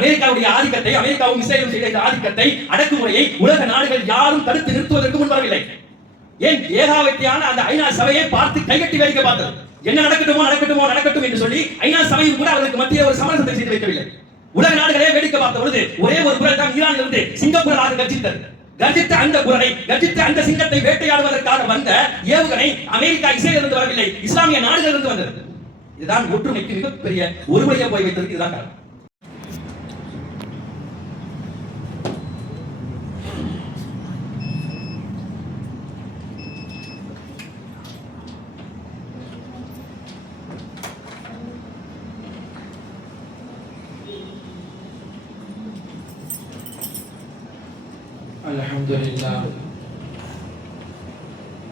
அமெரிக்காவுடைய ஆதிக்கத்தை, அமெரிக்காவும் இஸ்ரேலும் செய்த இந்த ஆதிக்கத்தை, அடக்குமுறையை உலக நாடுகள் யாரும் தடுத்து நிறுத்துவதற்கு முன் வரவில்லை. ஏன் ஏகாவத்தியான அந்த ஐநா சபையை பார்த்து கைகட்டி வேடிக்கை பார்த்தது. என்ன நடக்கட்டும் என்று சொல்லி ஐநா சபையும் கூட அவர்களுக்கு மத்திய ஒரு சமரசத்தை செய்து வைக்கவில்லை. உலக நாடுகளே வேடிக்கை பார்த்த பொழுது ஒரே ஒரு குரல் தான் ஈரானிலிருந்து சிங்கப்பூராக கர்ஜித்தது. கர்ஜித்த அந்த குரலை, கர்ஜித்த அந்த சிங்கத்தை வேட்டையாடுவதற்காக வந்த ஏவுகணை அமெரிக்கா இஸ்ரேலிலிருந்து வரவில்லை, இஸ்லாமிய நாடுகளிலிருந்து வந்தது. இதுதான் ஒற்றுமைக்கு மிகப்பெரிய ஒருவரையை போய் வைத்ததுக்கு இதுதான் காரணம்.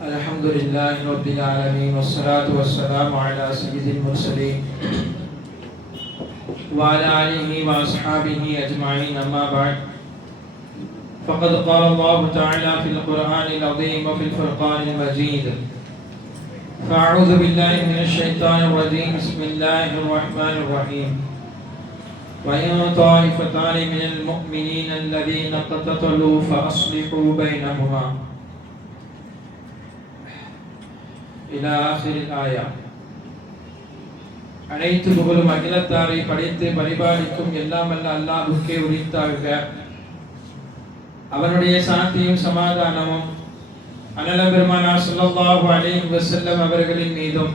الحمد لله رب العالمين والصلاة والسلام على سيد المرسلين وعلى آله وأصحابه أجمعين أما بعد فقد قال الله تعالى في القرآن العظيم وفي الفرقان المجيد فأعوذ بالله من الشيطان الرجيم بسم الله الرحمن الرحيم وإن طائفتان من المؤمنين الذين اقتتلوا فأصلحوا بينهما إلى آخر الآية. அனைத்து புகழும் அகிலத்தாரை படைத்து பரிபாலிக்கும் எல்லாம் அல்ல அல்லாஹ்வுக்கே உரித்தாகுக. அவனுடைய சாந்தியும் சமாதானமும் அண்ணல் பெருமானார் ஸல்லல்லாஹு அலைஹி வஸல்லம் அவர்களின் மீதும்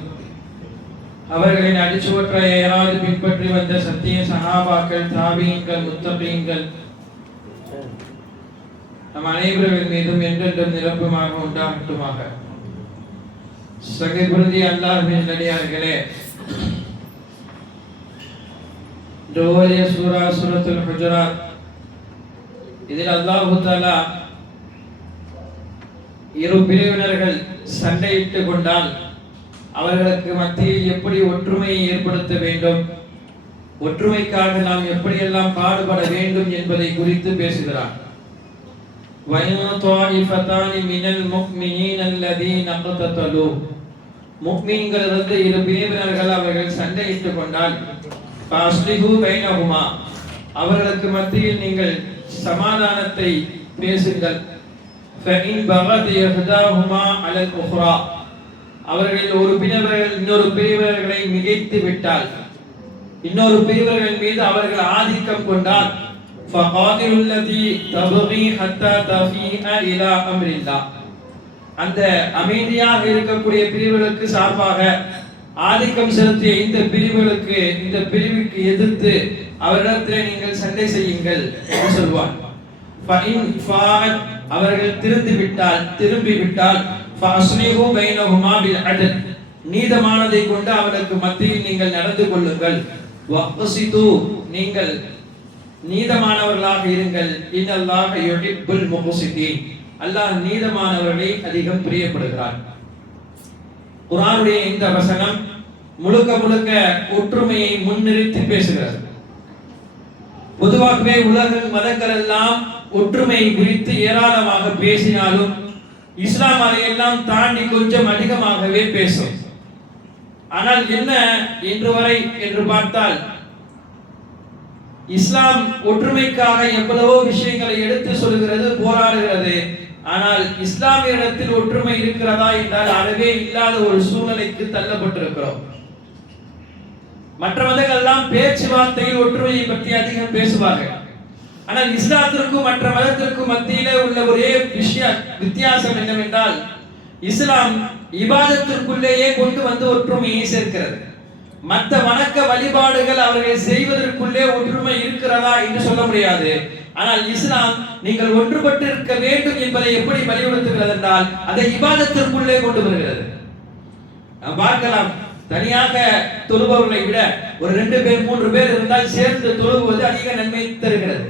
அவர்களின் அடிச்சுவற்றை ஏறாது பின்பற்றி வந்த சத்திய சஹாபாக்கள், தாபீன்கள், முத்தகீன்கள் நம் அனைவர்கள் மீதும் என்றென்றும் நிரப்பமாக உண்டாகட்டுமாக. சகீபுருதி அல்லாஹ்வின் நல்லடியார்களே, ஜோரிய சூரத்துல் ஹுஜராத் இதில் அல்லாஹ் தஆலா இரு பிரிவினர்கள் சண்டையிட்டுக் கொண்டால் அவர்களுக்கு மத்தியில் எப்படி ஒற்றுமையை ஏற்படுத்த வேண்டும், ஒற்றுமைக்காக நாம் எப்படியெல்லாம் பாடுபட வேண்டும் என்பதை குறித்து பேசுகிறார். முஃமின்களிலிருந்து இரு பிரிவினர்கள் அவர்கள் சண்டையிட்டுக் கொண்டால் அவர்களுக்கு மத்தியில் நீங்கள் சமாதானத்தை பேசுங்கள். அவர்களில் ஒரு பிரிவினர்கள் இன்னொரு பிரிவினர்களை மிகைத்து விட்டால், இன்னொரு பிரிவினர்கள் மீது அவர்கள் ஆதிக்கம் கொண்டால் அந்த அமைதியாக இருக்கக்கூடிய பிரிவுகளுக்கு சார்பாக ஆதிக்கம் செலுத்திய இந்த பிரிவுக்கு எதிர்த்து அவரிடத்தில் நீங்கள் சண்டை செய்யுங்கள் என்று சொல்வார். அவர்கள் திரும்பி விட்டால் நீதமானதை கொண்டு அவர்களுக்கு மத்தியில் நீங்கள் நடந்து கொள்ளுங்கள். நீங்கள் நீதமானவர்களாக இருங்கள். இன்னல்லாஹ யுஹிப்புல் முஹ்சிதீன். அல்லாஹ் நீதமானவர்களை அதிகம் பிரியப்படுகிறார். குர்ஆனுடைய இந்த வசனம் முழுக்க ஒற்றுமையை முன்னிறுத்தி பேசுகிறது. பொதுவாகவே உலக மதங்கள் எல்லாம் ஒற்றுமை குறித்து ஏராளமாக பேசினாலும் இஸ்லாம் அதையெல்லாம் தாண்டி கொஞ்சம் அதிகமாகவே பேசும். ஆனால் என்ன இன்று வரை என்று பார்த்தால், இஸ்லாம் ஒற்றுமைக்காக எவ்வளவோ விஷயங்களை எடுத்து சொல்கிறது, போராடுகிறது. ஆனால் இஸ்லாமியரிடத்தில் ஒற்றுமை இருக்கிறதா என்றால் அறவே இல்லாத ஒரு சூழ்நிலைக்கு தள்ளப்பட்டிருக்கிறோம். மற்ற மதங்கள் எல்லாம் பேச்சுவார்த்தையில் ஒற்றுமையை பற்றி அதிகம் பேசுவார்கள். ஆனால் இஸ்லாத்திற்கும் மற்ற மதத்திற்கும் மத்தியிலே உள்ள ஒரே வித்தியாசம் என்னவென்றால், இஸ்லாம் இபாதத்திற்குள்ளேயே கொண்டு வந்து ஒற்றுமையை சேர்க்கிறது. மற்ற வணக்க வழிபாடுகள் அவர்கள் செய்வதற்குள்ளே ஒற்றுமை இருக்கிறதா என்று சொல்ல முடியாது. ஆனால் இஸ்லாம் நீங்கள் ஒன்றுபட்டு இருக்க வேண்டும் என்பதை எப்படி வலியுறுத்துகிறது என்றால் அதை இபாதத்திற்குள்ளே கொண்டு வருகிறது. நாம் பார்க்கலாம், தனியாக தொழுபவர்களை விட ஒரு 2 பேர் 3 பேர் இருந்தால் சேர்ந்து தொழுவது அதிக நன்மை தருகிறது.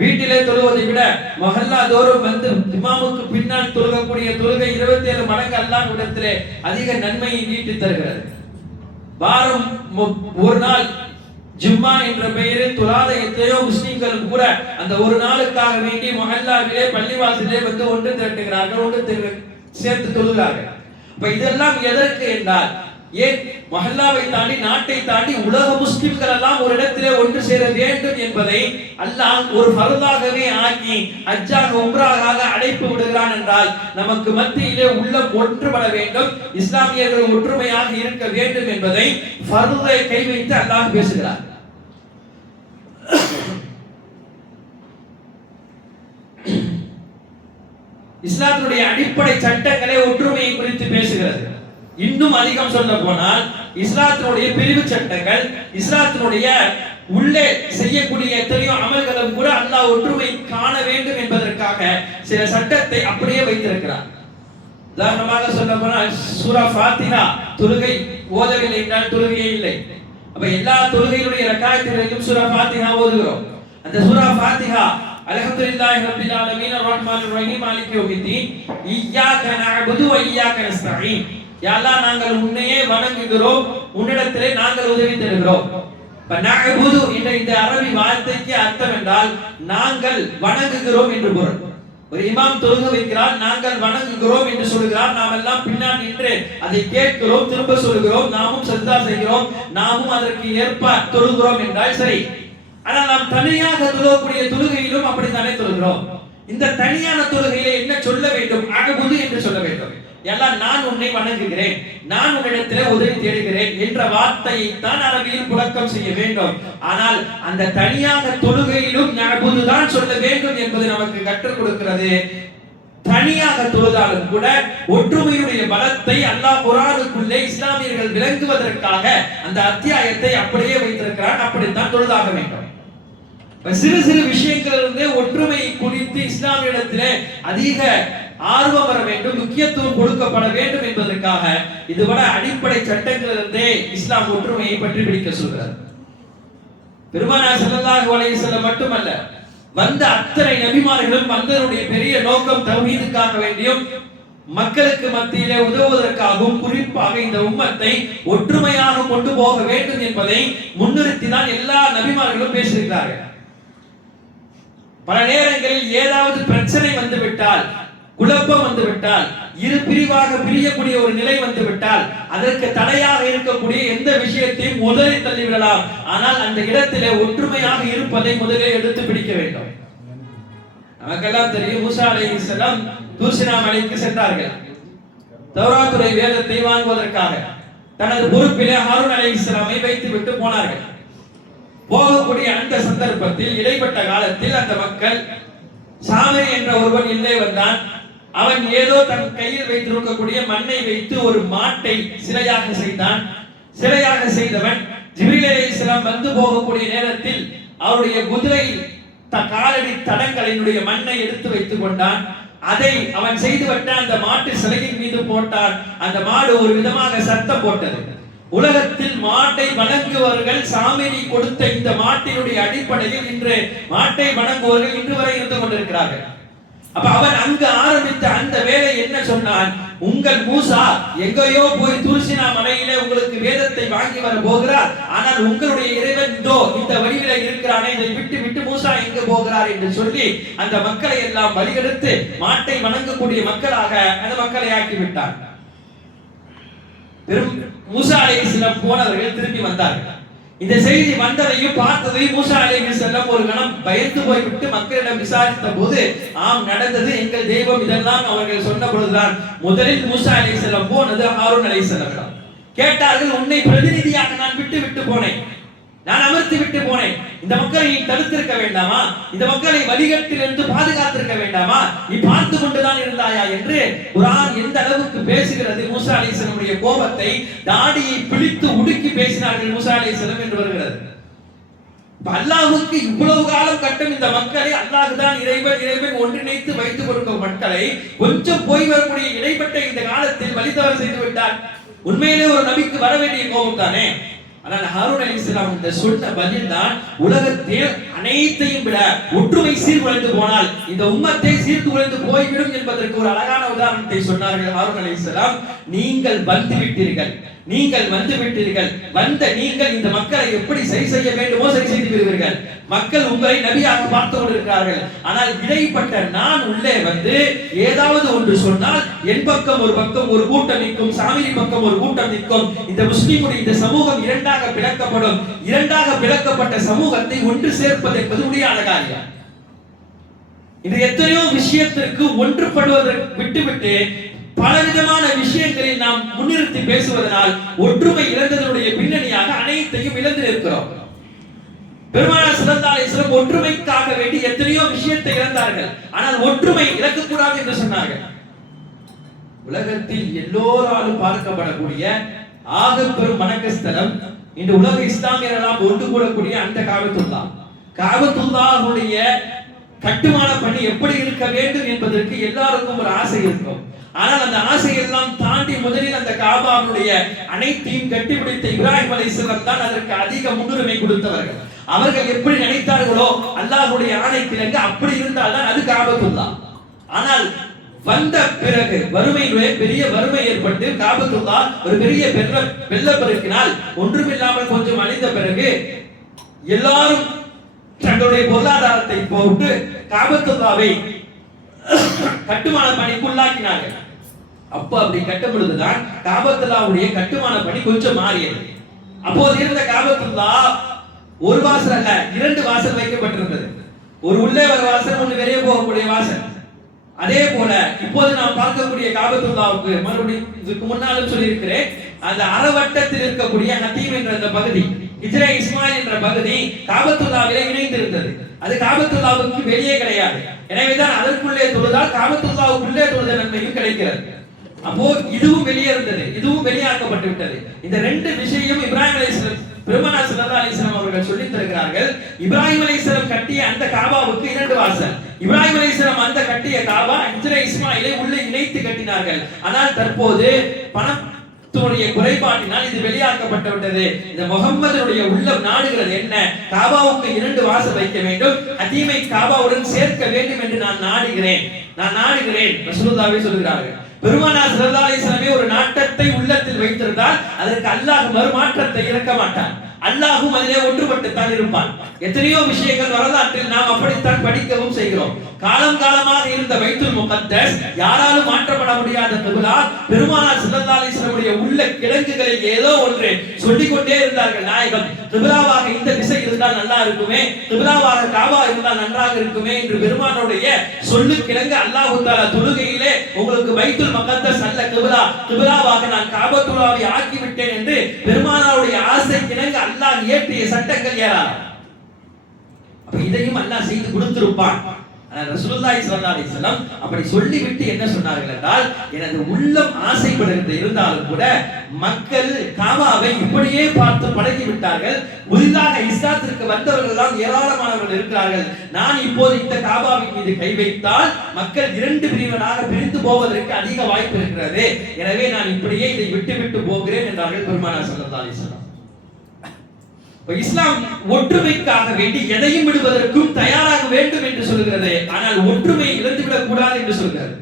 வீட்டிலே தொழுவதை விட மஹல்லா தோறும் வந்து இமாமுக்கு பின்னால் தொழுகக்கூடிய தொழுகை 27 மடங்கு அல்லாஹ்விடத்திலே அதிக நன்மையை ஈட்டி தருகிறது. வாரம் ஒரு நாள் ஜும்மா என்ற பெயரில் தொழாத எத்தனையோ முஸ்லிம்களும் கூட அந்த ஒரு நாளுக்காக வேண்டி மஹல்லாவிலே பள்ளிவாசலிலே வந்து ஒன்று திரட்டுகிறார்கள், சேர்த்து தொழுகிறார்கள். இப்ப இதெல்லாம் எதற்கு என்றால் ஏன் மஹல்லாவை தாண்டி நாட்டை தாண்டி உலக முஸ்லிம்கள் எல்லாம் ஒரு இடத்திலே ஒன்று சேர வேண்டும் என்பதை அல்லாஹ் ஒரு ஃபர்தாகவே ஆக்கி ஹஜ்ஜாக உம்ராவாக அழைப்பு விடுகிறான் என்றால் நமக்கு மத்தியிலே உள்ளம் ஒன்றுபட வேண்டும், இஸ்லாமியர்கள் ஒற்றுமையாக இருக்க வேண்டும் என்பதை ஃபர்தை கை வைத்து அல்லாஹ் பேசுகிறார். இஸ்லாத்தினுடைய அடிப்படை சட்டங்களை ஒற்றுமையை குறித்து பேசுகிறது. இன்னும் அதிகம் சொல்ல போனால் இஸ்லாத்தினுடைய பிரிவு சட்டங்கள், இஸ்லாத்தினுடைய உள்ளே செய்யக்கூடிய எத்தனையோ அமல்களும் கூட அல்லாஹ் ஒற்றுமை காண வேண்டும் என்பதற்காக சில சட்டத்தை அப்படியே வைத்திருக்கிறார். உதாரணமாக சொல்ல போனால் சூரா ஃபாத்திஹா, தொழுகை ஓதவில்லை என்றால் தொழுகையே இல்லை. அப்ப எல்லா தொழுகையுடைய ரக்காயத்திலும் சூரா ஃபாத்திஹா ஓதுகிறோம். அந்த சூரா ஃபாத்திஹா அல்ஹம்துலில்லாஹி ரப்பில் ஆலமீன் அர்ரஹ்மானிர் ரஹீம் மாலிகி யௌமித்தீன் இய்யாக நஅபுது வ இய்யாக நஸ்தஈன். யா அல்லாஹ், நாங்கள் உன்னையே வணங்குகிறோம், உன்னிடத்திலே நாங்கள் உதவி தேடுகிறோம். இப்ப நஅபுது என்ற இந்த அரபி வார்த்தைக்கு அர்த்தம் என்றால் நாங்கள் வணங்குகிறோம் என்று பொருள். ஒரு இமாம் தொழுக வைக்கிறார், நாங்கள் வணங்குகிறோம் என்று சொல்கிறார். நாம் எல்லாம் பின்னால் நின்று அதை கேட்கிறோம், திரும்ப சொல்கிறோம், நாமும் சஜ்தா செய்கிறோம், நாமும் அதற்கு ஏற்ப தொழுகிறோம் என்றால் சரி. ஆனால் நாம் தனியாக தொழக்கூடிய தொழுகையிலும் அப்படித்தானே தொழுகிறோம். இந்த தனியான தொழுகையிலே என்ன சொல்ல வேண்டும்? அஅபுது என்று சொல்ல வேண்டும். எல்லாம் நான் உன்னை வணங்குகிறேன், நான் உன்னிடத்திலே உதவி தேடுகிறேன் என்ற வார்த்தையை தான் அரபியில் புழக்கம் செய்ய வேண்டும். ஆனால் அந்த தனியாக தொழுகையிலும் அஅபுது தான் சொல்ல வேண்டும் என்பது நமக்கு கற்றுக் கொடுக்கிறது. தனியாக தொழுதாலும் கூட ஒற்றுமையுடைய பலத்தை அல்லாஹ் குர்ஆனுக்குள்ளே இஸ்லாமியர்கள் விளங்குவதற்காக அந்த அத்தியாயத்தை அப்படியே வைத்திருக்கிறான். அப்படித்தான் தொழுதாக வேண்டும். சிறு சிறு விஷயங்களிலிருந்தே ஒற்றுமை குறித்து இஸ்லாமியத்திலே அதிக ஆர்வம் வர வேண்டும், முக்கியத்துவம் கொடுக்கப்பட வேண்டும் என்பதற்காக இதுவரை அடிப்படை சட்டங்களிலிருந்தே இஸ்லாம் ஒற்றுமையை பற்றி பிடிக்க சொல்கிறார். பெருமானார் ஸல்லல்லாஹு அலைஹி வஸல்லம் மட்டுமல்ல, வந்த அத்தனை நபிமார்களும் வந்ததனுடைய பெரிய நோக்கம் தௌஹீதுக்காக வேண்டியும் மக்களுக்கு மத்தியிலே உதவுவதற்காகவும் குறிப்பாக இந்த உம்மத்தை ஒற்றுமையாக கொண்டு போக வேண்டும் என்பதை முன்னிறுத்தி தான் எல்லா நபிமார்களும் பேசியிருக்கிறார்கள். பல நேரங்களில் ஏதாவது பிரச்சனை வந்துவிட்டால், குழப்பம் வந்துவிட்டால், இரு பிரிவாக பிரியக்கூடிய ஒரு நிலை வந்துவிட்டால் அதற்கு தடையாக இருக்கக்கூடிய எந்த விஷயத்தையும் முதலில் தள்ளிவிடலாம். ஆனால் அந்த இடத்திலே ஒற்றுமையாக இருப்பதை முதலில் எடுத்து பிடிக்க வேண்டும். நமக்கெல்லாம் தெரியும், மூசா அலைஹிஸ்ஸலாம் தூர்சினா மலைக்கு சென்றார்கள். தௌராத்துடைய வேதத்தை வாங்குவதற்காக தனது பொறுப்பிலே ஹாரூன் அலைஹிஸ்ஸலாமை வைத்து விட்டு போனார்கள். போகக்கூடிய அந்த சந்தர்ப்பத்தில் இடைப்பட்ட காலத்தில் அந்த மக்கள் சாமரி என்ற ஒருவன் உள்ளே வந்தான். அவன் ஏதோ தன் கையில் வைத்திருக்கக்கூடிய மண்ணை வைத்து ஒரு மாட்டை சிலையாக செய்தான். சிலையாக செய்தவன் ஜிப்ரீல் அலைஹிஸ்ஸலாம் வந்து போகக்கூடிய நேரத்தில் அவருடைய குதிரை காலடி தடங்களினுடைய மண்ணை எடுத்து வைத்துக் கொண்டான். அதை அவன் செய்துவிட்ட அந்த மாட்டு சிலையின் மீது போட்டான். அந்த மாடு ஒரு விதமாக சத்தம் போட்டது. உலகத்தில் மாட்டை வணங்குவர்கள் சாமிரி கொடுத்த இந்த மாட்டினுடைய அடிப்படையில் இன்று மாட்டை வணங்குவர்கள் இன்று வரை இருந்து கொண்டிருக்கிறார்கள். அப்ப அவன் அங்கு ஆரம்பித்த அந்த வேலை என்ன சொன்னான்? உங்கள் மூசா எங்கேயோ போய் தூர்சினா மலையிலே உங்களுக்கு வேதத்தை வாங்கி வர போகிறார், ஆனால் உங்களுடைய இறைவன் இதோ இந்த வழியில இருக்கிறானே, இதை விட்டு விட்டு மூசா எங்க போகிறார் என்று சொல்லி அந்த மக்களை எல்லாம் வழிகெடுத்து மாட்டை வணங்கக்கூடிய மக்களாக அந்த மக்களை ஆக்கிவிட்டார். மூசா அலைஹிஸ்ஸலாம் போனவர்கள் திரும்பி வந்தார்கள். இந்த செய்தி வந்ததையும் பார்த்ததையும் மூசா அலைஹிஸ்ஸலாம் ஒரு கணம் பயந்து போய்விட்டு மக்களிடம் விசாரித்த போது, ஆம் நடந்தது, எங்கள் தெய்வம் இதெல்லாம் அவர்கள் சொன்ன பொழுதுதான் முதலில் மூசா அலைஹிஸ்ஸலாம் போனது ஹாரூன் அலைஹிஸ்ஸலாம். கேட்டார்கள், உன்னை பிரதிநிதியாக நான் விட்டு போனேன், நான் அமர்த்தி விட்டு போனேன், இந்த மக்களை நீ தடுத்திருக்க வேண்டாமா? இந்த மக்களை வழிகட்டிலிருந்து பாதுகாத்திருக்க வேண்டாமா? நீ பார்த்து கொண்டுதான் இருந்தாயா என்று குர்ஆன் எந்த அளவுக்கு பேசுகிறது. மூசா அலைஹிஸ்ஸலாமுடைய கோபத்தை தாடியை பிடித்து உடுக்கி பேசினார்கள் மூசா அலைஹிஸ்ஸலாம் என்று வருகிறது. அல்லாஹ்வுக்கு இவ்வளவு காலம் கட்டும் இந்த மக்களை அல்லாஹ் தான் இறைவன் ஒன்றிணைத்து வைத்துக் கொடுக்கும் மக்களை கொஞ்சம் போய் வரக்கூடிய இடைப்பட்ட இந்த காலத்தில் வழிதவறு செய்து விட்டார். உண்மையிலே ஒரு நபிக்கு வர வேண்டிய கோபம் தானே. ஆனால் ஹாரூன் அலைஹிஸ்ஸலாம் இந்த சொன்ன பதில் தான் உலகத்தில் அனைத்தையும் விட ஒற்றுமை சீர்குலைந்து போனால் இந்த உம்மத்தை சீர்குலைந்து போய்விடும் என்பதற்கு ஒரு அழகான உதாரணத்தை சொன்னார்கள் ஹாரூன் அலைஹிஸ்ஸலாம். நீங்கள் வந்து விட்டீர்கள், நீங்கள் வந்து விட்டீர்கள், வந்த நீங்கள் இந்த மக்களை எப்படி சரி செய்ய வேண்டுமோ சரி செய்து விடுவீர்கள். மக்கள் உங்களை நபியாக பார்த்து கொண்டிருக்கிறார்கள். ஆனால் இடைப்பட்ட நான் உள்ளே வந்து ஏதாவது ஒன்று சொன்னால் என் பக்கம் ஒரு பக்கம் ஒரு கூட்டம் நிற்கும், சாமியின் பக்கம் ஒரு கூட்டம் நிற்கும். இந்த முஸ்லிமுடைய இந்த சமூகம் இரண்டாக பிளக்கப்படும். இரண்டாக பிளக்கப்பட்ட சமூகத்தை ஒன்று சேர்ப்பது என்பது முடியாத காரியம். இது எத்தனையோ விஷயத்திற்கு ஒன்றுபடுவதை விட்டுவிட்டு பலவிதமான விஷயங்களை நாம் முன்னிறுத்தி பேசுவதனால் ஒற்றுமை இழந்ததனுடைய பின்னணியாக அனைத்தையும் இழந்து இருக்கிறோம். பெருமானார் ஸல்லல்லாஹு அலைஹி வஸல்லம் ஒற்றுமைக்காக வேண்டி எத்தனையோ விஷயத்தை இழந்தார்கள். ஆனால் ஒற்றுமை இழக்கக்கூடாது என்று சொன்னார்கள். உலகத்தில் எல்லோராலும் பார்க்கப்படக்கூடிய ஆக பெரும் வணக்கஸ்தலம் இன்று உலக இஸ்லாமியர்களால் ஒன்று கூடக்கூடிய அந்த காபத்துல்லாஹுடைய கட்டுமான பணி எப்படி இருக்க வேண்டும் என்பதற்கு எல்லாருக்கும் ஒரு ஆசை இருக்கும். ஆனால் அந்த ஆசையெல்லாம் தாண்டி முதலில் அந்த காபாவுடைய அனைத்தையும் கட்டிப்பிடித்த இப்ராஹிம் அலைஹிஸ்ஸலாம் தான் அதற்கு அதிக முன்னுரிமை கொடுத்தவர்கள். அவர்கள் எப்படி நினைத்தார்களோ அல்லாஹ்வுடைய ஆணைக்கிணங்க அப்படி இருந்தால்தான் அது காபத்துல்லாஹ். ஆனால் வந்த பிறகு வறுமையிலே பெரிய வறுமை ஏற்பட்டு காபத்துல்லாஹ் ஒரு பெரிய வெள்ளப்பெருக்கினால் ஒன்றுமில்லாமல் கொஞ்சம் அழிந்த பிறகு எல்லாரும் தங்களுடைய பொருளாதாரத்தை போட்டு காபத்துல்லாவை கட்டுமான பணிக்கு உள்ளாக்கினார்கள். அப்ப அப்படி கட்டும் பொழுதுதான் காபத்துல்லாவுடைய கட்டுமான பணி கொஞ்சம் மாறியது. அப்போது இருந்த காபத்துல்லா ஒரு வாசல் அல்ல, 2 வாசல் வைக்கப்பட்டிருந்தது. ஒரு உள்ளே வர வாசல், ஒன்று வெளியே போகக்கூடிய வாசல். அதே போல இப்போது நாம் பார்க்கக்கூடிய காபத்துல்லாவுக்கு மறுபடியும் இதுக்கு முன்னாலும் சொல்லியிருக்கிறேன், அந்த அறவட்டத்தில் இருக்கக்கூடிய ஹதீம் என்ற அந்த பகுதி, ஹிஜ்ரா இஸ்மாயில் என்ற பகுதி காபத்துல்லாவிலே இணைந்திருந்தது. அது காபத்துல்லாவுக்கு வெளியே கிடையாது. எனவேதான் அதற்குள்ளே தொழுதால் காபத்துல்லாவுக்குள்ளே தொழுத நன்மையும் கிடைக்கிறது. அப்போ இதுவும் வெளியே இருந்தது, இதுவும் வெளியாக்கப்பட்டு விட்டது. இந்த 2 விஷயம் இப்ராஹிம் அலைஹிஸ்ஸலாம் பெருமானார் ஸல்லல்லாஹு அலைஹி வஸல்லம் அவர்கள் சொல்லித் தருகிறார்கள். இப்ராஹிம் அலைஹிஸ்ஸலாம் கட்டிய அந்த காபாவுக்கு 2 வாசல். இப்ராஹிம் அலைஹிஸ்ஸலாம் அந்த கட்டிய காபா ஹிஜ்ரா இஸ்மாயிலை உள்ளே இணைத்து கட்டினார்கள். ஆனால் தற்போது பணத்துடைய குறைபாட்டினால் இது வெளியாக்கப்பட்டு விட்டது. இந்த முகம்மதுடைய உள்ளம் நாடுகிறது என்ன? காபாவுக்கு 2 வாசல் வைக்க வேண்டும், ஹதீமை காபாவுடன் சேர்க்க வேண்டும் என்று நான் நாடுகிறேன் ரசூலுல்லாஹி சொல்கிறார்கள். பெருமானார் ஸல்லல்லாஹு அலைஹி வஸல்லம் ஒரு நாட்டத்தை உள்ளத்தில் வைத்திருந்தால் அதற்கு அல்லாஹ் மறுமாற்றத்தை இறக்க மாட்டான். அல்லாஹ்வும் அதிலே ஒன்றுபட்டு தான் இருப்பான். எத்தனையோ விஷயங்கள் வரலாற்றில் நாம் அப்படித்தான் படிக்கவும் செய்கிறோம். காலம் காலமாக இருந்த பைத்துல் முகத்தஸ் யாராலும் மாற்றப்பட முடியாத கிப்லா, பெருமானார் ஸல்லல்லாஹு அலைஹி வஸல்லம் உள்ள கிழங்குகளில் ஏதோ ஒன்று சொல்லிக் கொண்டே இருந்தார்கள். நாயகம் கிப்லாவாக இந்த திசை இருந்தால் நல்லா இருக்குமே, கிப்லாவாக காபா இருந்தால் நன்றாக இருக்குமே என்று பெருமானுடைய சொல்லு கிழங்கு அல்லாஹ் தஆலா தொழுகையிலே உங்களுக்கு பைத்துல் முகத்தஸ் அல்ல கிப்லாவாக நான் காபத்துல்லாவை ஆக்கி விட்டேன் என்று பெருமானாருடைய ஆசை கிழங்கு அல்லாஹ் இயற்றிய சட்டங்கள் ஏராளம். அப்ப இதையும் அல்லாஹ் செய்து கொடுத்திருப்பான். ஆனால் ரசூலுல்லாஹி ஸல்லல்லாஹு அலைஹி வஸல்லம் அப்படி சொல்லிவிட்டு என்ன சொன்னார்கள் என்றால், எனது உள்ளம் ஆசைப்படுகிறது இருந்தாலும் கூட மக்கள் காபாவை இப்படியே பார்த்து பழகி விட்டார்கள். புதிதாக இஸ்லாத்திற்கு வந்தவர்கள் எல்லாம் ஏராளமானவர்கள் இருக்கிறார்கள். நான் இப்போது இந்த காபாவின் மீது கை வைத்தால் மக்கள் 2 பிரிவினராக பிரிந்து போவதற்கு அதிக வாய்ப்பு இருக்கிறது. எனவே நான் இப்படியே இதை விட்டு போகிறேன் என்றார்கள் பெருமானார் ஸல்லல்லாஹு அலைஹி வஸல்லம். இஸ்லாம் ஒற்றுமைக்காக வேண்டி எதையும் விடுவதற்கும் தயாராக வேண்டும் என்று சொல்கிறது. ஆனால் ஒற்றுமை இழந்துவிடக் கூடாது என்று சொல்கிறது.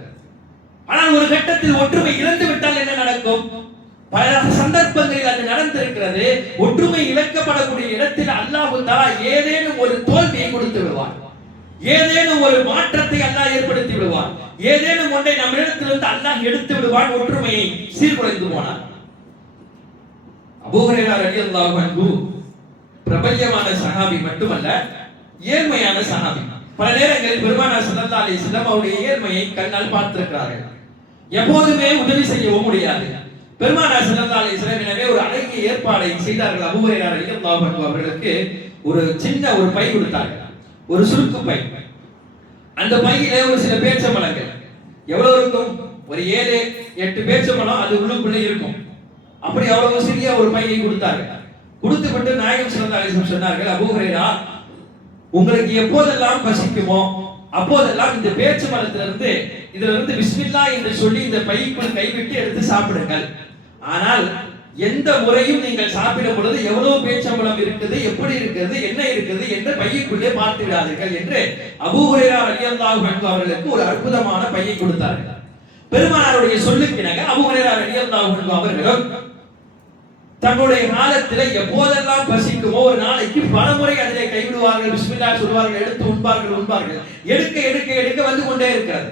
ஆனால் ஒரு கட்டத்தில் ஒற்றுமை இழந்து விட்டால் என்ன நடக்கும்? பல சந்தர்ப்பங்களில் அது நடந்திருக்கிறது. ஒற்றுமை இழக்கப்படக்கூடிய இடத்தில் அல்லாஹ் தஆலா ஏதேனும் ஒரு தோல்வியை கொடுத்து விடுவார், ஏதேனும் ஒரு மாற்றத்தை அல்லாஹ் ஏற்படுத்தி விடுவார், ஏதேனும் ஒன்றை நம்மிடத்திலிருந்து அல்லாஹ் எடுத்து விடுவான். ஒற்றுமையை சீர்குலைந்து போனார். அபூ ஹுரைரா ரலியல்லாஹு அன்ஹு பிரபல்யமான சஹாபி மட்டுமல்ல, ஏழ்மையான சஹாபி. பல நேரங்களில் பெருமானார் ஸல்லல்லாஹு அலைஹி வஸல்லம் அவருடைய ஏழ்மையை கண்ணால் பார்த்திருக்கிறார்கள். எப்போதுமே உதவி செய்யவும் முடியாது. பெருமானார் ஸல்லல்லாஹு அலைஹி வஸல்லம் எனவே ஒரு அழகிய ஏற்பாடை செய்தார்கள். அபூ ஹுரைரா ரலியல்லாஹு அன்ஹு அவர்களுக்கு ஒரு சின்ன ஒரு பை கொடுத்தார்கள், ஒரு சுருக்கு பை. அந்த பையிலே ஒரு சில பேச்சம்பழங்கள் எவ்வளவு இருக்கும்? ஒரு 7-8 பேச்சம்பழம் அது உள்ளுக்குள்ளே இருக்கும். அப்படி அவ்வளவு சிறிய ஒரு பையை கொடுத்தார்கள். கொடுத்துவிட்டு நாயகம் ஸல்லல்லாஹு அலைஹி வஸல்லம் சொன்னார்கள், அபூ ஹுரைரா, உங்களுக்கு எப்போதெல்லாம் பசிக்குமோ அப்போதெல்லாம் இந்த பேச்சு மரத்திலிருந்து இதிலிருந்து பிஸ்மில்லாஹ் என்று சொல்லி இந்த பைக்குள் கைவிட்டு எடுத்து சாப்பிடுங்கள். ஆனால் எந்த முறையும் நீங்கள் சாப்பிடும் பொழுது எவ்வளவு பேச்சம்பழம் இருக்குது, எப்படி இருக்குது, என்ன இருக்குது என்று பைக்குள்ளே பார்த்து விடாதீர்கள் என்று அபூ ஹுரைரா ரலியல்லாஹு அன்ஹு அவர்களுக்கு ஒரு அற்புதமான பையை கொடுத்தார்கள். பெருமானாருடைய சொல்லுக்கிணங்க அபூ ஹுரைரா ரலியல்லாஹு அன்ஹு அவர்களும் தங்களுடைய காலத்துல எப்போதெல்லாம் பசிக்குமோ ஒரு நாளைக்கு பலமுறை அதிலே கைவிடுவார்கள், பிஸ்மில்லாஹ் சொல்வார்கள், எடுத்து உண்பார்கள். எடுக்க எடுக்க எடுக்க வந்து கொண்டே இருக்கிறது.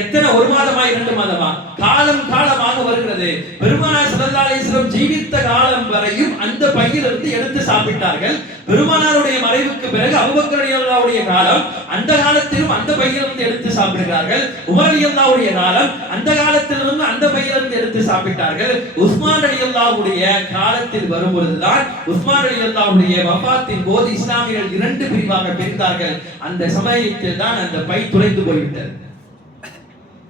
எத்தனை, ஒரு மாதமா 2 மாதமா, காலமாக வருகிறது. பெருமானார் ஸல்லல்லாஹு அலைஹி வஸல்லம் ஜீவித்த காலம் வரையும் அந்த பையிலிருந்து எடுத்து சாப்பிட்டார்கள். பெருமானாருடைய மறைவுக்கு பிறகு அபூபக்கர் ரலியல்லாஹுடைய காலம், அந்த காலத்திலும் அந்த பையிலிருந்து எடுத்து சாப்பிடுகிறார்கள். உமர் ரலியல்லாஹுடைய காலம், அந்த காலத்திலிருந்து அந்த பையிலிருந்து எடுத்து சாப்பிட்டார்கள். உஸ்மான் ரலியல்லாஹுடைய காலத்தில் வரும்பொழுதுதான் உஸ்மான் ரலியல்லாஹுடைய வஃபாத்தின் போது இஸ்லாமியர்கள் 2 பிரிவாக பிரிந்தார்கள். அந்த சமயத்தில் தான் அந்த பை துளைந்து போய்விட்டது.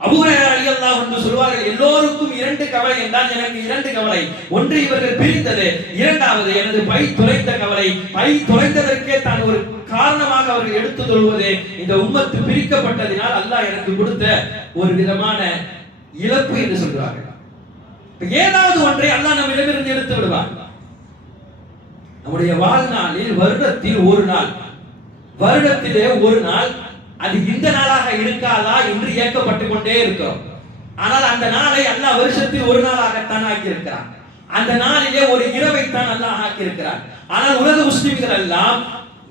அபூ ஹுரைரா ரலியல்லாஹு அன்ஹு சொல்வார்கள், எல்லோருக்கும் 2 கவலை என்றால் எனக்கு 2 கவலை. ஒன்று இவர்கள் பிரிந்தது, இரண்டாவது எனது பை துளைத்த கவலை. பை துளைந்ததற்கே தான் ஒரு காரணமாக அவர்கள் எடுத்து சொல்வது, இந்த உம்மத்து பிரிக்கப்பட்டதினால் அல்லாஹ் எனக்கு கொடுத்த ஒரு விதமான இழப்பு என்று சொல்றார்கள். ஏதாவது ஒன்றை அல்லாஹ் நம்மிடமிருந்து எடுத்து விடுவார். நம்முடைய வாழ்நாளில் வருடத்தில் ஒரு நாள் அது இந்த நாளாக இருக்காதா என்று ஏக்கப்பட்டு கொண்டே இருக்கிறோம். ஆனால் அந்த நாளை அல்லாஹ் வருஷத்தில் ஒரு நாளாகத்தான் ஆக்கியிருக்கிறார். அந்த நாளிலே ஒரு இரவைத்தான் அல்லாஹ் ஆக்கியிருக்கிறார். ஆனால் உலக முஸ்லிம்கள் எல்லாம்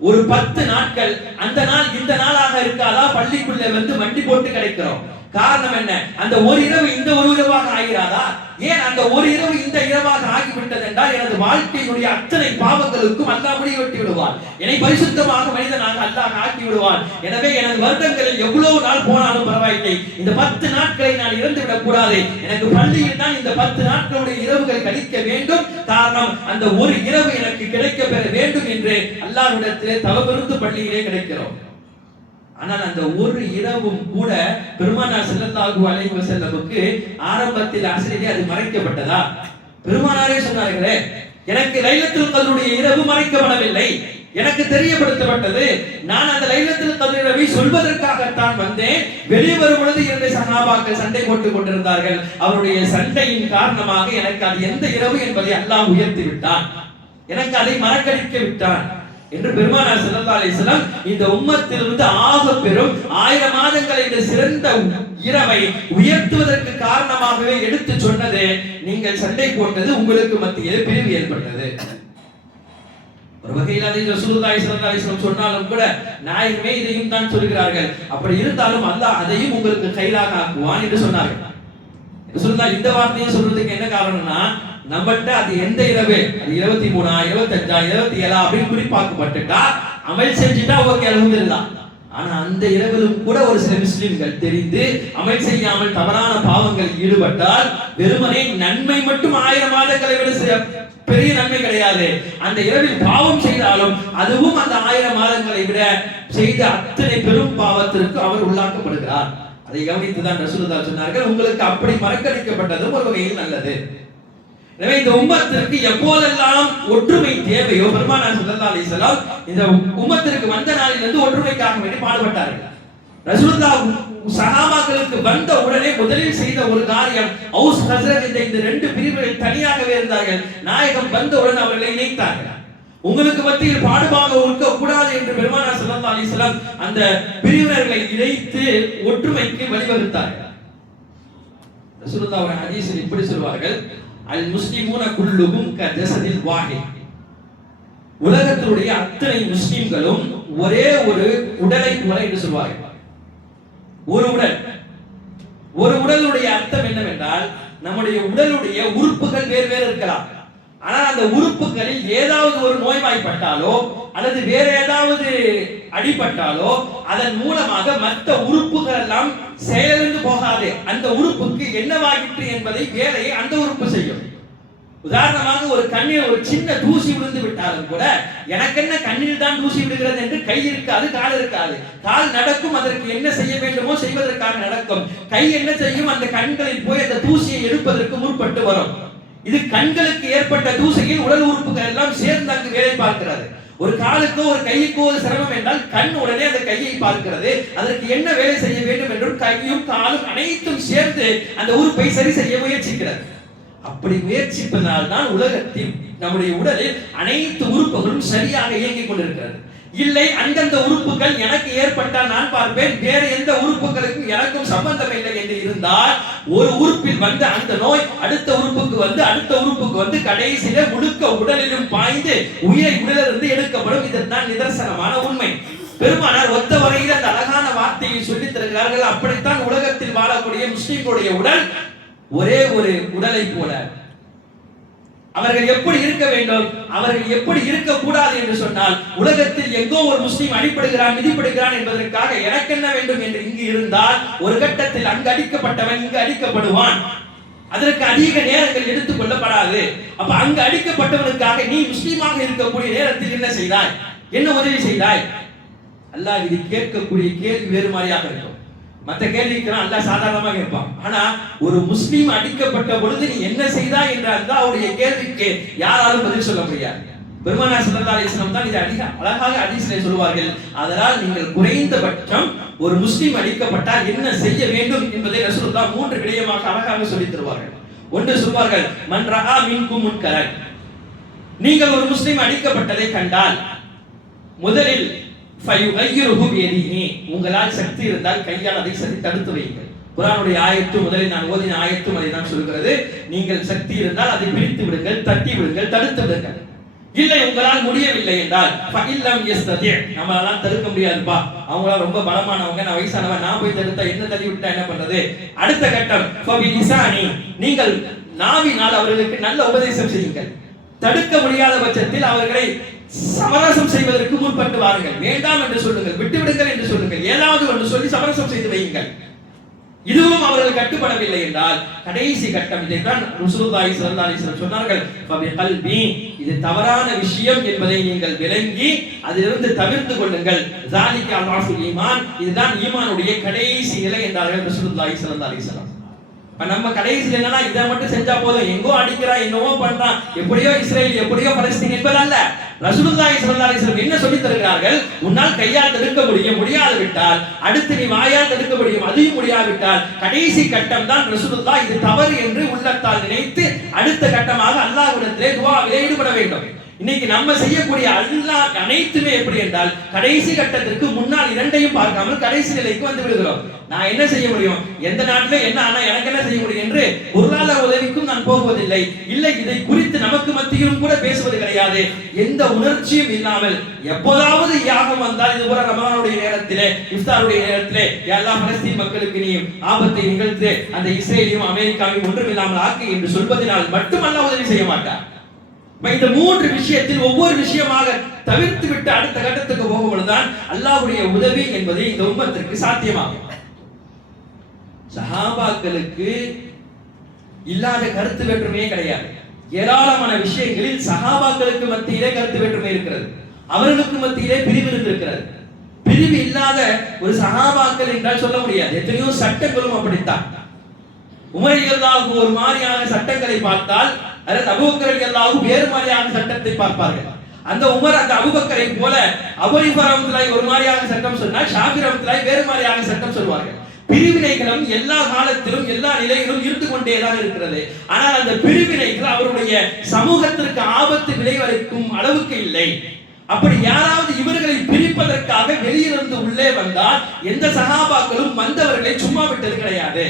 ஒரு 10 நாட்கள் அந்த நாள் இந்த நாளாக இருக்காதா பள்ளிக்குள்ளே வந்து வண்டி போட்டு கிடைக்கிறோம். காரணம் என்ன? அந்த ஒரு இரவு இந்த ஒரு இரவாக ஆகிறாதா? ஏன் அந்த ஒரு இரவு இந்த இரவாக ஆகிவிட்டது என்றால் எனது வாழ்க்கையினுடைய அத்தனை பாவங்களுக்கும் அல்லாஹ் முடிவெட்டி விடுவான். என்னை பரிசுத்தமாக மனிதனாக அல்லாஹ் ஆக்கி விடுவான். எனவே எனது வருடங்களில் எவ்வளவு நாள் போனாலும் பரவாயில்லை, இந்த 10 நாட்களை நான் இறந்து விடக் கூடாது. எனக்கு பள்ளியில் தான் இந்த 10 நாட்களுடைய இரவுகள் கழிக்க வேண்டும். காரணம், அந்த ஒரு இரவு எனக்கு கிடைக்க பெற வேண்டும் என்று அல்லாஹ்விடத்திலே தவமிருந்து பள்ளியிலே கிடைக்கிறோம். ஆனால் அந்த ஒரு இரவும் கூட பெருமானார் ஸல்லல்லாஹு அலைஹி வஸல்லமுக்கு ஆரம்பத்தில் அசரிலே அது மறைக்கப்பட்டதா? பெருமானாரே சொன்னார்களே, எனக்கு லைலத்துல் கத்ருடைய இரவு மறைக்கப்படவில்லை, எனக்கு தெரியப்படுத்தப்பட்டது. நான் அந்த லைலத்துல் கத்ர் இரவை சொல்வதற்காகத்தான் வந்தேன். வெளியே வரும் பொழுது 2 சஹாபாக்கள் சண்டை போட்டுக் கொண்டிருந்தார்கள். அவருடைய சண்டையின் காரணமாக எனக்கு அது எந்த இரவு என்பதை அல்லாஹ் உயர்த்தி விட்டான், எனக்கு அதை மறக்கடிக்க விட்டான் என்று பெருமானார் ஸல்லல்லாஹு அலைஹி வஸல்லம் இந்த உம்மத்திலிருந்து ஆக பெரும் 1000 மாதங்களை இந்த சிறந்த இரவை உயர்த்துவதற்கு காரணமாகவே எடுத்து சொன்னது, நீங்கள் சண்டை போட்டது உங்களுக்கு மத்தியில் பிரிவு ஏற்பட்டது. ஒரு வகையில் அதை ரசூலுல்லாஹி ஸல்லல்லாஹு அலைஹி வஸல்லம் சொன்னாலும் கூட நாயகமே இதையும் தான் சொல்கிறார்கள். அப்படி இருந்தாலும் அல்லாஹ் அதையும் உங்களுக்கு கைலாக ஆக்குவான் என்று சொன்னார்கள். ரசூலுல்லாஹ் இந்த வார்த்தையை சொல்றதுக்கு என்ன காரணம்னா, நம்மள்ட்ட அது எந்த இரவு, அது 23 25 27 அப்படின்னு குறிப்பாக்கப்பட்டுட்டா அமல் செஞ்சுட்டா ஓகே அல்ஹம்துலில்லாஹ். ஆனா அந்த இரவிலும் கூட ஒரு சில முஸ்லிம்கள் தெரிந்து அமல் செய்யாமல் தவறான பாவங்கள் ஈடுபட்டால் வெறுமனே நன்மை மட்டும் 1000 மாதங்களை விட பெரிய நன்மை கிடையாது. அந்த இரவில் பாவம் செய்தாலும் அதுவும் அந்த 1000 மாதங்களை விட செய்த அத்தனை பெரும் பாவத்திற்கு அவர் உள்ளாக்கப்படுகிறார். அதை கவனித்துதான் ரசூலுல்லாஹ் சொன்னார்கள், உங்களுக்கு அப்படி மறக்கடிக்கப்பட்டதும் ஒரு வகையில் நல்லது. எனவே இந்த உம்மத்திற்கு எப்போதெல்லாம் ஒற்றுமை தேவையோ பெருமானார் ஸல்லல்லாஹு அலைஹி வஸல்லம் இந்த உம்மத்திற்கு வந்த நாளிலிருந்து ஒற்றுமைக்காக வேண்டி பாடுபட்டார்கள். ரசூலுல்லாஹ் சஹாபாக்களுக்கு வந்த உடனே முதலில் செய்த ஒரு காரியம், அவுஸ் ஹஸ்ரஜ் இந்த 2 பிரிவுகள் தனியாகவே இருந்தார்கள். நாயகம் வந்தவுடன் அவர்களை இணைத்தார்கள். உங்களுக்கு மத்தியில் பாடுபாக இருக்க கூடாது என்று பெருமானார் ஸல்லல்லாஹு அலைஹி வஸல்லம் அந்த பிரிவினர்களை இணைத்து ஒற்றுமைக்கு வழிவகுத்தார்கள். ரசூலுல்லாஹ் ஒரு ஹதீஸில் இப்படி சொல்வார்கள், அல் முஸ்லிமூன குல்லுஹும் கஜஸதில் வாஹித். உலகத்தினுடைய அத்தனை முஸ்லிம்களும் ஒரே ஒரு உடலை போல என்று சொல்வார்கள். ஒரு உடலுடைய அர்த்தம் என்னவென்றால், நம்முடைய உடலுடைய உறுப்புகள் வேறு இருக்கலாம். ஆனால் அந்த உறுப்புகளில் ஏதாவது ஒரு நோய்வாய்ப்பட்டாலோ அல்லது வேற ஏதாவது அடிபட்டாலோ அதன் மூலமாக மற்ற உறுப்புகள் எல்லாம் செயலிழந்து போகாது. அந்த உறுப்புக்கு என்னவாகிற்று என்பதை வேலையை அந்த உறுப்பு செய்யும். உதாரணமாக ஒரு கண்ணில் ஒரு சின்ன தூசி விழுந்து விட்டாலும் கூட எனக்கு என்ன கண்ணில் தான் தூசி விடுகிறது என்று கை இருக்காது, கால் இருக்காது. கால் நடக்கும், அதற்கு என்ன செய்ய வேண்டுமோ செய்வதற்காக நடக்கும். கை என்ன செய்யும், அந்த கண்களில் போய் அந்த தூசியை எடுப்பதற்கு முற்பட்டு வரும். இது கண்களுக்கு ஏற்பட்ட தூசியில் உடல் உறுப்புகள் எல்லாம் சேர்ந்து அங்கு வேலை பார்க்கிறது. ஒரு காலுக்கோ ஒரு கைக்கோ ஒரு சிரமம் என்றால் கண் உடனே அந்த கையை பார்க்கிறது, அதற்கு என்ன வேலை செய்ய வேண்டும் என்றும் கையும் காலும் அனைத்தும் சேர்ந்து அந்த உறுப்பை சரி செய்ய முயற்சிக்கிறது. அப்படி முயற்சிப்பதனால் தான் உலகத்தில் நம்முடைய உடலில் அனைத்து உறுப்புகளும் சரியாக இயங்கிக் கொண்டிருக்கிறது. இல்லை அந்தந்த உறுப்புகள் எனக்கு ஏற்பட்டால் நான் பார்ப்பேன், வேற எந்த உறுப்புகளுக்கும் எனக்கும் சம்பந்தம் இல்லை என்று இருந்தால், ஒரு உறுப்பில் வந்து அந்த நோய் அடுத்த உறுப்புக்கு வந்து அடுத்த உறுப்புக்கு வந்து கடைசியில முழுக்க உடலிலும் பாய்ந்து உயிரை உடலிலிருந்து எடுக்கப்படும். இதுதான் நிதர்சனமான உண்மை. பெருமானார் ஒத்த வரையில் அந்த அழகான வார்த்தையை சொல்லித் தருகிறார்கள். அப்படித்தான் உலகத்தில் வாழக்கூடிய முஸ்லிம்களுடைய உடல் ஒரே ஒரு உடலை போல. அவர்கள் எப்படி இருக்க வேண்டும், அவர்கள் எப்படி இருக்கக்கூடாது என்று சொன்னால், உலகத்தில் எங்கோ ஒரு முஸ்லீம் அடிப்படுகிறான் மிதிப்படுகிறான் என்பதற்காக எனக்கு என்ன வேண்டும் என்று இங்கு இருந்தால், ஒரு கட்டத்தில் அங்கு அடிக்கப்பட்டவன் இங்கு அடிக்கப்படுவான். அதற்கு அதிக நேரங்கள் எடுத்துக் கொள்ளப்படாது. அப்ப அங்கு அடிக்கப்பட்டவனுக்காக நீ முஸ்லீமாக இருக்கக்கூடிய நேரத்தில் என்ன செய்தாய், என்ன உதவி செய்தாய்? அல்லாஹ் இது கேட்கக்கூடிய கேள்வி வேறு மாதிரியாக இருக்கும். மற்ற கேள்விக்கெல்லாம் அல்லாஹ் சாதாரணமாக கேட்பான். ஆனா ஒரு முஸ்லீம் அடிக்கப்பட்ட பொழுது நீ என்ன செய்தாய் என்ற அல்லாஹ்வுடைய கேள்விக்கு யாராலும் பதில் சொல்ல முடியாது. பெருமானார் ஸல்லல்லாஹு அலைஹி வஸல்லம் தான் இதை அழகாக ஹதீஸிலே சொல்வார்கள். அதனால் நீங்கள் குறைந்தபட்சம் ஒரு முஸ்லீம் அடிக்கப்பட்டால் என்ன செய்ய வேண்டும் என்பதை ரசூலுல்லாஹ் 3 விடயமாக அழகாக சொல்லித் தருவார்கள். ஒன்று சொல்வார்கள், மன் ரஆ மின்கும் முன்கரன், நீங்கள் ஒரு முஸ்லீம் அடிக்கப்பட்டதை கண்டால் முதலில் ஃபயுகையிருஹு பியதிஹி, உங்களால் சக்தி இருந்தால் கையால் அதை சரி தடுத்து வையுங்கள். குர்ஆனுடைய ஆயத்து, முதலில் நான் ஓதின ஆயத்தும் அதை தான் சொல்கிறது. நீங்கள் சக்தி இருந்தால் அதை பிரித்து விடுங்கள், தட்டி விடுங்கள், தடுத்து விடுங்கள். இல்லை உங்களால் முடியவில்லை என்றால் ஃபஇல்லம் யஸ்ததி, நம்மளால தடுக்க முடியாதுப்பா, அவங்கள ரொம்ப பலமானவங்க, நான் வயசானவன், நான் போய் தடுத்தா என்ன தள்ளி விட்டா என்ன பண்றது? அடுத்த கட்டம் ஃபபிலிசானி, நீங்கள் நாவினால் அவர்களுக்கு நல்ல உபதேசம் செய்யுங்கள். தடுக்க முடியாத பட்சத்தில் அவர்களை சமரசம் செய்வதற்கு முற்பட்டு வாருங்கள். வேண்டாம் என்று சொல்லுங்கள், விட்டுவிடுங்கள் என்று சொல்லுங்கள், ஏதாவது ஒன்று சொல்லி சமரசம் செய்து வையுங்கள். இதுவும் அவர்கள் கட்டுப்படவில்லை என்றால் கடைசி கட்டம், இதைத்தான் ரசூலுல்லாஹி ஸல்லல்லாஹு அலைஹி வஸல்லம் சொன்னார்கள், ஃபபிகல்பி, இது தவறான விஷயம் என்பதை நீங்கள் விளங்கி அதிலிருந்து தவிர்த்து கொள்ளுங்கள். ஸாலிக அல்லாஹுல் ஈமான், இதுதான் ஈமானுடைய கடைசி நிலை என்றார்கள் ரசூலுல்லாஹி ஸல்லல்லாஹு அலைஹி வஸல்லம். நம்ம கடைசியில் என்னன்னா இதை மட்டும் செஞ்சா போதும், எங்கோ அடிக்கிறான் என்னவோ பண்றான், எப்படியோ இஸ்ரேல் எப்படியோ பலஸ்தீன் என்பதல்ல. ரசூலுல்லாஹி ஸல்லல்லாஹு அலைஹி வஸல்லம் என்ன சொல்லித் தருகிறார்கள்? உன்னால் கையால் தடுக்க முடியாது விட்டால் அடுத்து நீ வாயால் தடுக்க முடியும், அதையும் முடியாவிட்டால் கடைசி கட்டம் தான் ரசூலுல்லாஹ் இது தவறு என்று உள்ளத்தால் நினைத்து அடுத்த கட்டமாக அல்லாஹ்விடத்திலே துஆவிலே ஈடுபட வேண்டும். இன்னைக்கு நம்ம செய்யக்கூடிய அல்லாஹ் அனைத்துமே எப்படி என்றால் கடைசி கட்டத்திற்கு முன்னால் இரண்டையும் பார்க்காமல் கடைசி நிலைக்கு வந்து விடுகிறோம். நான் என்ன செய்ய முடியும், எந்த நாட்டில என்ன ஆனா எனக்கு என்ன செய்ய முடியும் என்று பொருளாதார உதவிக்கும் நான் போவதில்லை. இல்லை, இதை குறித்து நமக்கு மத்தியிலும் கூட பேசுவது கிடையாது. எந்த உணர்ச்சியும் இல்லாமல் எப்போதாவது யாகம் வந்தால், இது போல ரமலானுடைய நேரத்திலே இஃப்தாருடைய நேரத்திலே எல்லா பலஸ்தீன் மக்களுக்கு நீ ஆபத்தை நிகழ்த்து அந்த இஸ்ரேலையும் அமெரிக்காவையும் ஒன்றும் இல்லாமல் ஆக்கு என்று சொல்வதனால் மட்டுமல்ல உதவி செய்ய மாட்டார். இந்த 3 விஷயத்தில் ஒவ்வொரு விஷயமாக தவிர்த்து விட்டு அடுத்த கட்டத்துக்கு போகும்பொழுதுதான் அல்லாஹ்வுடைய உதவி என்பது இந்த உம்மத்திற்கு சாத்தியமாகும். சஹாபாக்களுக்கு இல்லாத கருத்து வேற்றுமையே கிடையாது. ஏராளமான விஷயங்களில் சஹாபாக்களுக்கு மத்தியிலே கருத்து வேற்றுமை இருக்கிறது, அவர்களுக்கு மத்தியிலே பிரிவு இருக்கிறது. பிரிவு இல்லாத ஒரு சஹாபாக்கள் என்றால் சொல்ல முடியாது. எத்தனையோ சட்டங்களும் அப்படித்தான். உமர் ரலியல்லாஹு ஒரு மாதிரியான சட்டங்களை பார்த்தால் அபூபக்கர் ரலியல்லாஹு வேறு மாதிரியான சட்டத்தை பார்ப்பார்கள். அந்த உமர் அந்த அபூபக்கரை போல அபூ ஹனீஃபா ரஹ்மத்துல்லாஹி ஒரு மாதிரியான சட்டம் சொன்னால் ஷாஃபி ரஹ்மத்துல்லாஹி வேறு மாதிரியான சட்டம் சொல்வார்கள். பிரிவினைகளும் எல்லா காலத்திலும் எல்லா நிலையிலும் இருந்து கொண்டேதான் இருக்கிறது. ஆனால் அந்த பிரிவினைகள் அவருடைய சமூகத்திற்கு ஆபத்து விளைவிக்கும் அளவுக்கு இல்லை. அப்படி யாராவது இவர்களை பிரிப்பதற்காக வெளியிலிருந்து உள்ளே வந்தால் எந்த சஹாபாக்களும் வந்தவர்களை சும்மா விட்டது கிடையாது.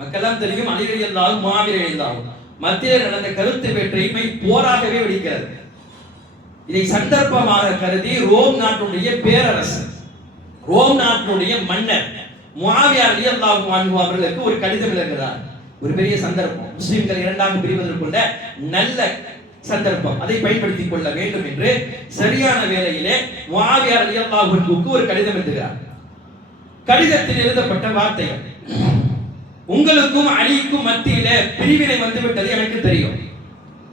மக்களெல்லாம் தெரியும், அலி ரலியல்லாஹு முஆவியா ரலியல்லாஹு மத்தியில் நடந்த கருத்து வேற்றுமை போராகவே வெடிக்கிறது. இதை சந்தர்ப்பமாக கருதி ரோம் நாட்டுடைய பேரரசர், ரோம் நாட்டுடைய மன்னர் முஆவியா ரலியல்லாஹு அன்ஹு அவர்களுக்கு ஒரு கடிதம் எழுதுகிறார். ஒரு பெரிய சந்தர்ப்பம், முஸ்லிம்கள் இரண்டாக பிரிவதற்குள்ள நல்ல சந்தர்ப்பம், அதை பயன்படுத்திக் கொள்ள வேண்டும் என்று சரியான வேளையிலே முஆவியா ரலியல்லாஹு அன்ஹுக்கு ஒரு கடிதம் எழுதுகிறார். கடிதத்தில் எழுதப்பட்ட வார்த்தைகள், உங்களுக்கும் அலிக்கும் மத்தியிலே பிரிவினை வந்துவிட்டது எனக்கு தெரியும்.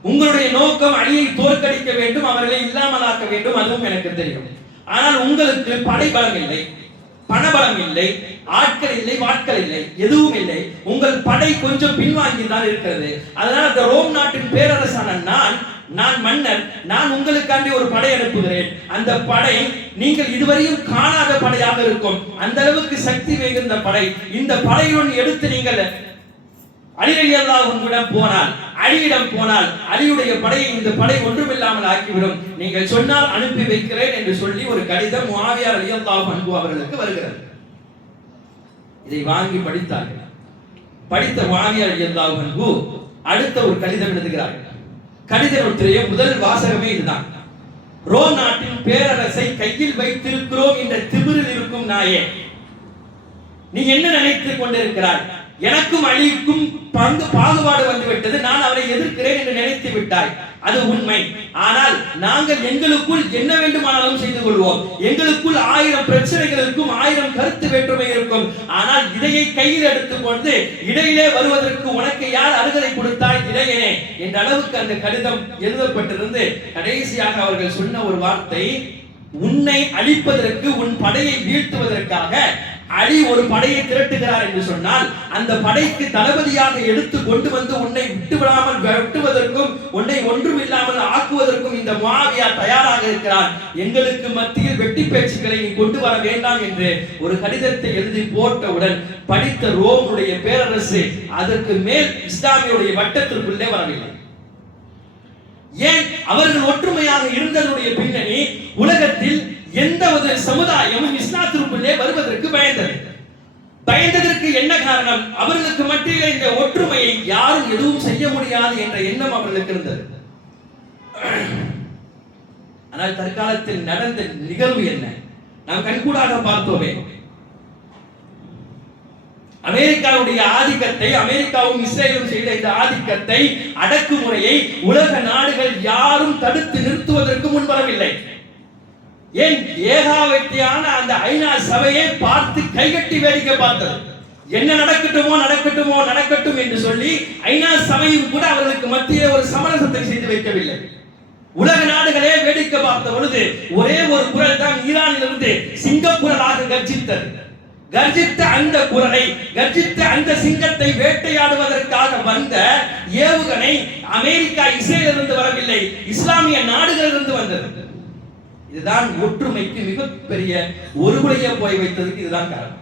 உங்களுடைய நோக்கம் அலியை தோற்கடிக்க வேண்டும், அவர்களை இல்லாமலாக்க வேண்டும், அதுவும் எனக்கு தெரியும். ஆனால் உங்களுக்கு படைபலம் இல்லை, பணபலம் இல்லை, ஆட்கள் இல்லை, வாட்கள் இல்லை, எதுவும் இல்லை. உங்கள் படை கொஞ்சம் பின்வாங்கி தான் இருக்கிறது. அதனால் அந்த ரோம் நாட்டின் பேரரசான நான் மன்னர், நான் உங்களுக்காண்டி ஒரு படை அனுப்புகிறேன். அந்த படை நீங்கள் இதுவரையும் காணாத படையாக இருக்கும், அந்த அளவுக்கு சக்தி மிகுந்த படை. இந்த படையுடன் எடுத்து நீங்கள் அலி ரலியல்லாஹு அன்ஹுவிடம் போனால், அலியிடம் போனால் அலியுடைய படையை இந்த படை ஒன்றுமில்லாமல் ஆக்கிவிடும், நீங்கள் சொன்னால் அனுப்பி வைக்கிறேன் என்று சொல்லி ஒரு கடிதம் முஆவியா ரலியல்லாஹு அன்ஹு அவர்களுக்கு வருகிறது. இதை வாங்கி படித்தார்கள். படித்த முஆவியா ரலியல்லாஹு அன்ஹு அடுத்த ஒரு கடிதம் எழுதுகிறார்கள். கடிதத்திலேயே முதல் வாசகமே இதுதான்: ரோம் நாட்டின் பேரரசை கையில் வைத்திருக்கிறோம் என்ற திமிரில் இருக்கும் நாயே, நீ என்ன நினைத்துக் கொண்டிருக்கிறாய்? எனக்கும் அலிக்கும் பாகுபாடு வந்துவிட்டது, நான் அவரை எதிர்க்கிறேன் என்று நினைத்து விட்டாய், அது உண்மை. ஆனால் நாங்கள் எங்களுக்குள் என்ன வேண்டுமானாலும் செய்து கொள்வோம். எங்களுக்குள் 1000 பிரச்சனைகள் இருக்கும், 1000 கருத்து வேற்றுமை இருக்கும். ஆனால் இதையை கையில் எடுத்துக்கொண்டு இடையிலே வருவதற்கு உனக்கு யார் அருகதை கொடுத்தாய் இடையனே என்ற அளவுக்கு அந்த கடிதம் எழுதப்பட்டிருந்து கடைசியாக அவர்கள் சொன்ன ஒரு வார்த்தை: உன்னை அழிப்பதற்கு, உன் படையை வீழ்த்துவதற்காக அலி ஒரு படையை திரட்டுகிறார் என்று சொன்னால், அந்த படைக்கு தளபதியாக எடுத்து கொண்டு வந்து உன்னை விட்டுவிடாமல் வெட்டுவதற்கும் உன்னை ஒன்றும் இல்லாமல் ஆக்குவதற்கும் இந்த முஆவியா தயாராக இருக்கிறார். எங்களுக்கு மத்தியில் வெட்டி பேச்சுக்களை நீ கொண்டு வர வேண்டாம் என்று ஒரு கடிதத்தை எழுதி போட்டவுடன் படித்த ரோமுடைய பேரரசு அதற்கு மேல் இஸ்லாமியுடைய வட்டத்திற்குள்ளே வரவில்லை. ஏன்? அவர்கள் ஒற்றுமையாக இருந்ததுடைய பின்னணி உலகத்தில் எந்த ஒரு சமுதாயமும் இஸ்லாத்திற்குள்ளே வருவதற்கு பயந்ததற்கு என்ன காரணம்? அவர்களுக்கு மத்தியிலே இந்த ஒற்றுமையை யாரும் எதுவும் செய்ய முடியாது என்ற எண்ணம் அவர்களுக்கு இருந்தது. ஆனால் தற்காலத்தில் நடந்த நிகழ்வு என்ன? நாம் கண்கூடாக பார்த்தோமே. அமெரிக்காவுடைய ஆதிக்கத்தை, அமெரிக்காவும் இஸ்ரேலும் செய்த இந்த ஆதிக்கத்தை, அடக்குமுறையை உலக நாடுகள் யாரும் தடுத்து நிறுத்துவதற்கு முன்வரவில்லை. ஏன்? ஏகாவத்தியான அந்த ஐநா சபையை பார்த்து கைகட்டி வேடிக்கை பார்த்தது. என்ன நடக்கட்டுமோ நடக்கட்டுமோ நடக்கட்டும் என்று சொல்லி ஐநா சபையும் கூட அவர்களுக்கு மத்தியே ஒரு சமரசத்தை செய்து வைக்கவில்லை. உலக நாடுகளே வேடிக்கை பார்த்த பொழுது ஒரே ஒரு குரல் தான் ஈரானிலிருந்து சிங்கக்குரலாக கர்ஜித்தது. கர்ஜித்த அந்த குரலை, கர்ஜித்த அந்த சிங்கத்தை வேட்டையாடுவதற்காக வந்த ஏவுகணை அமெரிக்கா இஸ்ரேலிலிருந்து வரவில்லை, இஸ்லாமிய நாடுகளிலிருந்து வந்தது. இதுதான் ஒற்றுமைக்கு மிகப்பெரிய ஒருமுறையை போய் வைத்ததுக்கு இதுதான் காரணம்.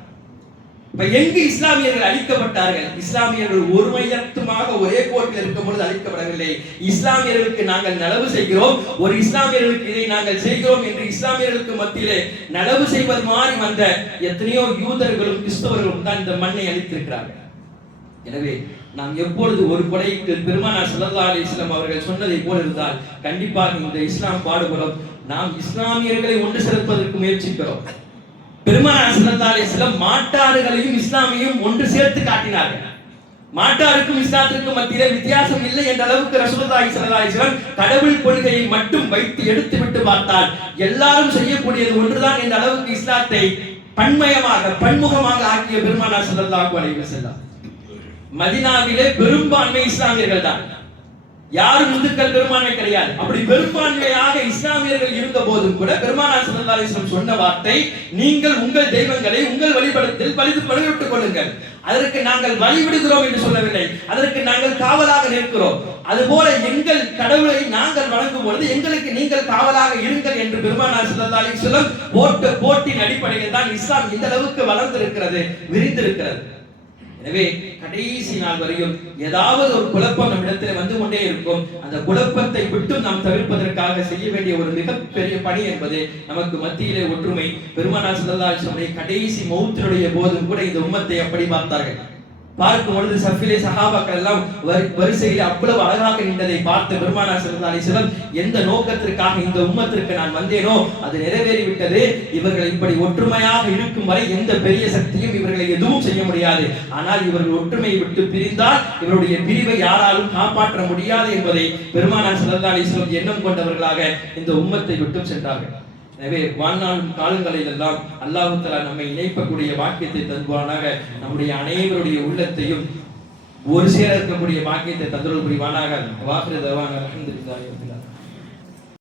இப்ப எங்கு இஸ்லாமியர்கள் அழிக்கப்பட்டார்கள்? இஸ்லாமியர்கள் ஒருமையத்துமாக ஒரே கோட்டில் இருக்கும் பொழுது அழிக்கப்படவில்லை. இஸ்லாமியர்களுக்கு நாங்கள் நலவு செய்கிறோம், ஒரு இஸ்லாமியர்களுக்கு இதை நாங்கள் செய்கிறோம் என்று இஸ்லாமியர்களுக்கு மத்தியிலே நலவு செய்வது மாதிரி வந்த எத்தனையோ யூதர்களும் கிறிஸ்தவர்களும் தான் இந்த மண்ணை அழித்திருக்கிறார்கள். எனவே நாம் எப்பொழுது ஒரு கொடைக்கு பெருமானார் ஸல்லல்லாஹு அலைஹி வஸல்லம் அவர்கள் சொன்னதை போல இருந்தால் கண்டிப்பாக இந்த இஸ்லாம் பாடுபடும். நாம் இஸ்லாமியர்களை ஒன்று சேர்ப்பதற்கு முயற்சிக்கிறோம். பெருமானார் ஸல்லல்லாஹு அலைஹி வஸல்லம் மாட்டாறுகளையும் இஸ்லாமியையும் ஒன்று சேர்த்து காட்டினார்கள். மாட்டாருக்கும் இஸ்லாத்திற்கும் மத்தியிலே வித்தியாசம் இல்லை என்ற அளவுக்கு ரசூலுல்லாஹி ஸல்லல்லாஹு அலைஹி வஸல்லம் கடவுள் கொள்கையை மட்டும் வைத்து எடுத்து விட்டு பார்த்தால் எல்லாரும் செய்யக்கூடியது ஒன்றுதான் என்ற அளவுக்கு இஸ்லாத்தை பன்மயமாக பன்முகமாக ஆக்கிய பெருமானார் ஸல்லல்லாஹு அலைஹி வஸல்லம். மதீனாவிலே பெரும்பான்மை இஸ்லாமியர்கள் தான், யாரும் இந்துக்கள் பெரும்பான்மை கிடையாது. அப்படி பெரும்பான்மையாக இஸ்லாமியர்கள் இருந்த போதும் கூட பெருமானார் ஸல்லல்லாஹு அலைஹி வஸல்லம் சொன்ன வார்த்தை: நீங்கள் உங்கள் தெய்வங்களை உங்கள் வழிபடத்தில் பலியிட்டுக் கொள்ளுங்கள். அதற்கு நாங்கள் வழிவிடுகிறோம் என்று சொல்லவில்லை, அதற்கு நாங்கள் காவலாக நிற்கிறோம். அதுபோல எங்கள் கடவுளை நாங்கள் வணங்கும் பொழுது எங்களுக்கு நீங்கள் காவலாக இருங்கள் என்று பெருமானார் ஸல்லல்லாஹு அலைஹி வஸல்லம் போட்ட போட்டின் அடிப்படையில் தான் இஸ்லாம் இந்த அளவுக்கு வளர்ந்திருக்கிறது, விரிந்திருக்கிறது. எனவே கடைசி நாள் வரையும் ஏதாவது ஒரு குழப்பம் நம்மிடத்தில் வந்து கொண்டே இருக்கும். அந்த குழப்பத்தை விட்டு நாம் தவிர்ப்பதற்காக செய்ய வேண்டிய ஒரு மிகப்பெரிய பணி என்பது நமக்கு மத்தியிலே ஒற்றுமை. பெருமானார் ஸல்லல்லாஹு அலைஹி வஸல்லம் கடைசி மௌத்தினுடைய போதும் கூட இந்த உம்மத்தை அப்படி பார்த்தார்கள். பார்க்கும் பொழுது சஃபிலே சஹாபாக்கள் எல்லாம் வரிசையில் அவ்வளவு அழகாக நின்றதை பார்த்து பெருமானார் ஸல்லல்லாஹு அலைஹி வஸல்லம் எந்த நோக்கத்திற்காக இந்த உம்மத்திற்கு நான் வந்தேனோ அது நிறைவேறிவிட்டது. இவர்கள் இப்படி ஒற்றுமையாக இருக்கும் வரை எந்த பெரிய சக்தியும் இவர்களை எதுவும் செய்ய முடியாது. ஆனால் இவர்கள் ஒற்றுமையை விட்டு பிரிந்தால் இவருடைய பிரிவை யாராலும் காப்பாற்ற முடியாது என்பதை பெருமானார் ஸல்லல்லாஹு அலைஹி வஸல்லம் எண்ணம் கொண்டவர்களாக இந்த உம்மத்தை விட்டு சென்றார்கள். எனவே வாழ்நாள் காலங்களில் எல்லாம் அல்லாஹ் தஆலா நம்மை இணைக்கக்கூடிய வாக்கியத்தை தருவானாக. நம்முடைய அனைவருடைய உள்ளத்தையும் ஒரு சேர இருக்கக்கூடிய வாக்கியத்தை தந்தருள் புரிவானாக. வாஹிரு தவானா அல்ஹம்துலில்லாஹி ரப்பில் ஆலமீன்.